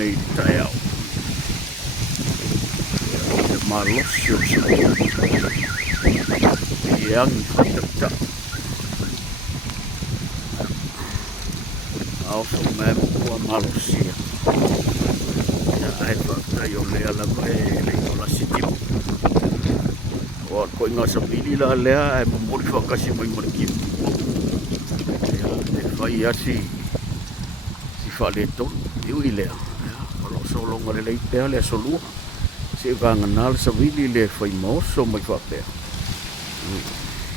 nei tai au. Malosio yang tak au so mai mo malosia ya ai fa yo le ala mai le la city o ko inga sa bili la le ai mo fa kasi mai mo ki ya le fa ya si fa le to yu ile ya lo so lo ngale le te le so lu se va nganal sa bili le fa mo so mai fa pe